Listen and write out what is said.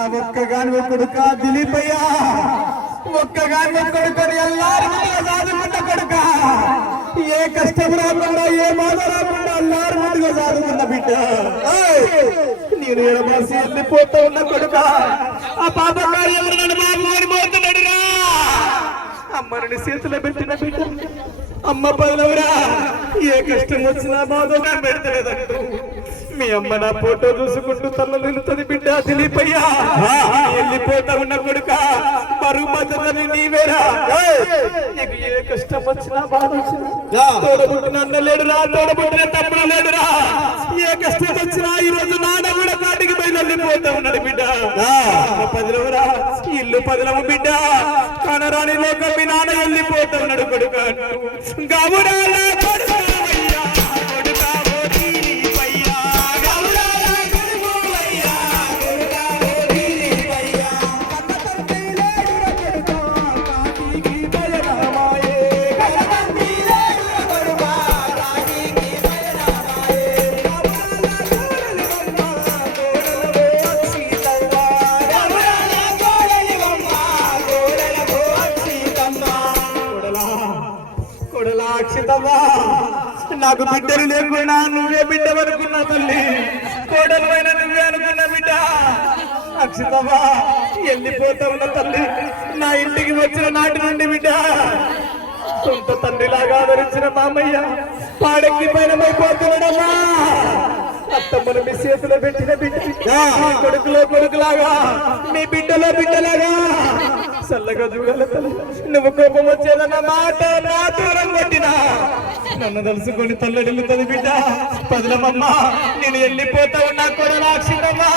నా ఒక్కగాని కొడుక దిలీపయ్య ఒక్కగాని కొడుకని ఎల్లారు సాధుకున్న కొడుక ఏ కష్టం రాకుండా ఏ బాధ రాకుండా అల్లారు ముందుగా సాధుకున్న బిడ్డ నేను ఎడబాసి వెళ్ళిపోతూ ఉన్న కొడుక ఆ పాపగారు ఎవరు నన్ను బాబు అని మోతున్నాడురా అమ్మని చేతిలో పెట్టిన బిడ్డ అమ్మ పదలవరా ఏ కష్టం వచ్చినా బాధ పెడతలేదంటూ మీ అమ్మ నా ఫోటో చూసుకుంటూ తల్ల నిలుతుంది బిడ్డ దిలీపయ్యా వెళ్ళిపోతా ఉన్న కొడుక బరువు భద్రతని నీవేరా నీకు ఏ కష్టం వచ్చినా బాధ వచ్చినా తోడబుట్టిన అన్న లేడురా తోడబుట్టిన తమ్ముడు లేడురా ఏ కష్టం వచ్చినా ఈ రోజు నాన్న కూడా కాటికి పై వెళ్ళిపోతా ఉన్నాడు బిడ్డ పదిలవరా ఇల్లు పదిలము బిడ్డ కనరాని లోకం మీ నాన్న వెళ్ళిపోతా ఉన్నాడు కొడుక గౌరాల కొడుక నాకు బిడ్డలు లేకున్నా నువ్వే బిడ్డ అనుకున్నా తల్లి కోడలు అయినా నువ్వే అనుకున్నా బిడ్డ అక్షితవా వెళ్ళిపోతా ఉన్న తల్లి నా ఇంటికి వచ్చిన నాటి నుండి బిడ్డ సొంత తండ్రిలాగా ఆదరించిన మామయ్య పాడెక్కి పైనమైపోతున్నాడమ్మా అత్తమ్మను మీ చేతిలో పెట్టిన బిడ్డ కొడుకులో కొడుకులాగా మీ బిడ్డలో బిడ్డలాగా చల్లగా చూడాలి తల్లి నువ్వు కోపం వచ్చేదన్న మాట నా దూరం కొట్టినా నన్ను తలుసుకొని తల్లడిల్లుతుంది బిడ్డ పదులమమ్మ నేను వెళ్ళిపోతా ఉన్నా కూడా రాక్షితమ్మా